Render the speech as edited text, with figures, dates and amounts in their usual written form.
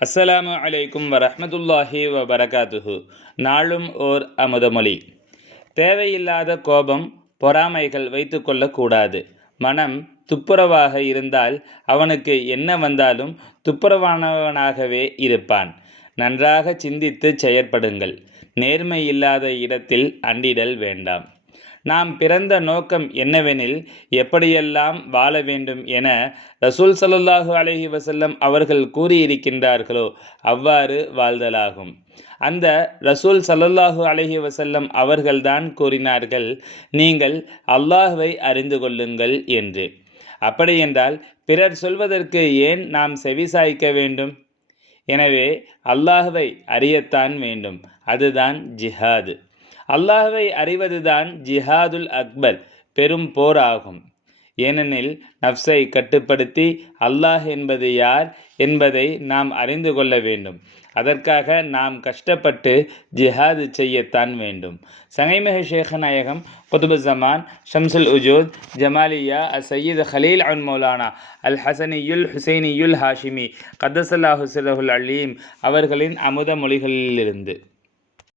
அஸ்ஸலாமு அலைக்கும் வரஹ்மத்துல்லாஹி வபரகாத்துஹு. நாளும் ஓர் அமுதமொழி. தேவையில்லாத கோபம், பொறாமைகள் வைத்து கொள்ளக்கூடாது. மனம் துப்புரவாக இருந்தால் அவனுக்கு என்ன வந்தாலும் துப்புரவானவனாகவே இருப்பான். நன்றாக சிந்தித்து செயற்படுங்கள். நேர்மை இல்லாத இடத்தில் அண்டிடல் வேண்டாம். நாம் பிறந்த நோக்கம் என்னவெனில், எப்படியெல்லாம் வாழ வேண்டும் என ரசூல் ஸல்லல்லாஹு அலைஹி வஸல்லம் அவர்கள் கூறியிருக்கின்றார்களோ அவ்வாறு வாழ்தலாகும். அந்த ரசூல் ஸல்லல்லாஹு அலைஹி வஸல்லம் அவர்கள்தான் கூறினார்கள், நீங்கள் அல்லாஹ்வை அறிந்து கொள்ளுங்கள் என்று. அப்படியென்றால் பிறர் சொல்வதற்கு ஏன் நாம் செவிசாய்க்க வேண்டும்? எனவே அல்லாஹ்வை அறியத்தான் வேண்டும். அதுதான் ஜிஹாது. அல்லாஹ்வை அறிவதுதான் ஜிஹாதுல் அக்பர், பெரும் போர் ஆகும். ஏனெனில் நஃப்ஸை கட்டுப்படுத்தி அல்லாஹ் என்பது யார் என்பதை நாம் அறிந்து கொள்ள வேண்டும். அதற்காக நாம் கஷ்டப்பட்டு ஜிஹாது செய்யத்தான் வேண்டும். சங்கைமிகு ஷேக் நாயகம் குதுபுஸ்ஸமான் ஷம்சுல் உஜூத் ஜமாலியா சையீத் ஹலீல் அன் மௌலானா அல் ஹசனியுல் ஹுசைனியுல் ஹாஷிமி கத்தஸல்லாஹு சிர்ரஹுல் அலீம் அவர்களின் அமுத மொழிகளிலிருந்து.